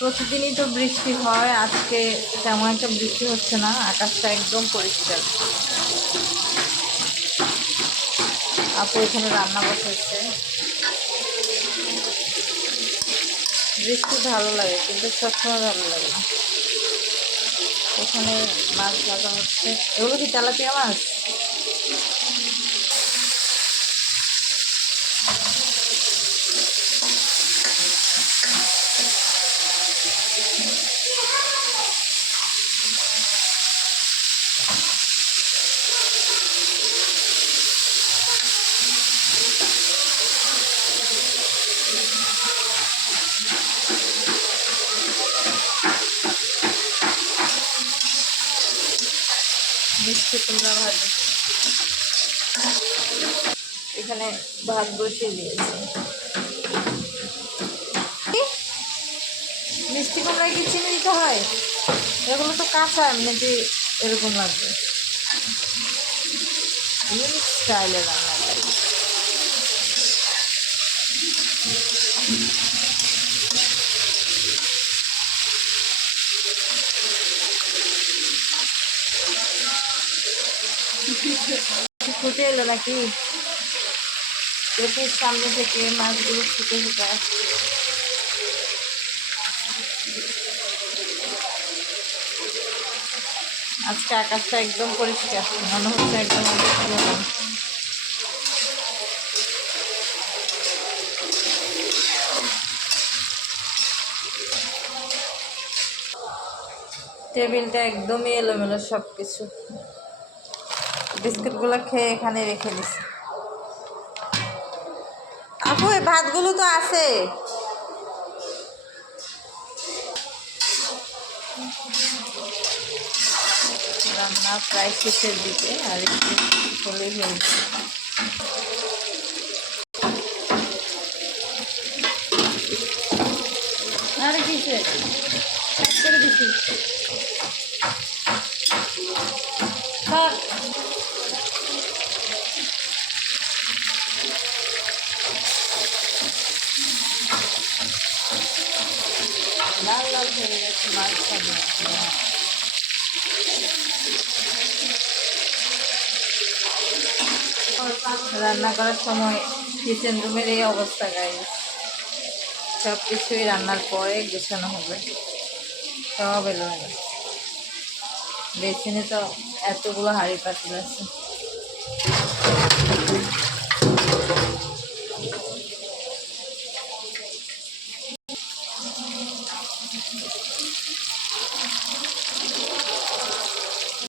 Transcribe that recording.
প্রতিদিনই তো বৃষ্টি হয়, আজকে তেমন একটা বৃষ্টি হচ্ছে না, আকাশটা একদম পরিষ্কার। আপু এখানে রান্না বসাচ্ছে। বৃষ্টি ভালো লাগে কিন্তু সবসময় ভালো লাগে না। এখানে মাছ ভাজা হচ্ছে। এগুলো কি তেলাপিয়া মাছ? মিষ্টি কুমড়া ভাজি। এখানে ভাত বসিয়ে দিয়েছি। মিষ্টি কুমড়ায় কি চিনি দিতে হয়? এগুলো তো কাঁচা, এমনিতে এরকম লাগবে। ইউনিক স্টাইলে রান্না করি। ফুটে এলো নাকি? দেখি সামনে থেকে মাছগুলো ফুটে ফুটে আসছে। আজকে আকাশটা একদম পরিষ্কার, মনে হচ্ছে একদম টেবিলটা একদমই এলোমেলো সব কিছু। বিস্কুটগুলো খেয়ে এখানে রেখে দিছি। আপু এই ভাতগুলো তো আছে। রান্না প্রায় শেষের দিকে, আর একটু হলেই হয়েছে। আর কিছু করে দিচ্ছি। লাল লাল হয়ে গেছে মাছটা। রান্না করার সময় কিচেন রুমের এই অবস্থা গাইস। সব কিছুই রান্নার পরে গোছানো হবে, সব এলোমেলো। বেসিনে তো এতগুলো হাঁড়ি পাতিল আছে।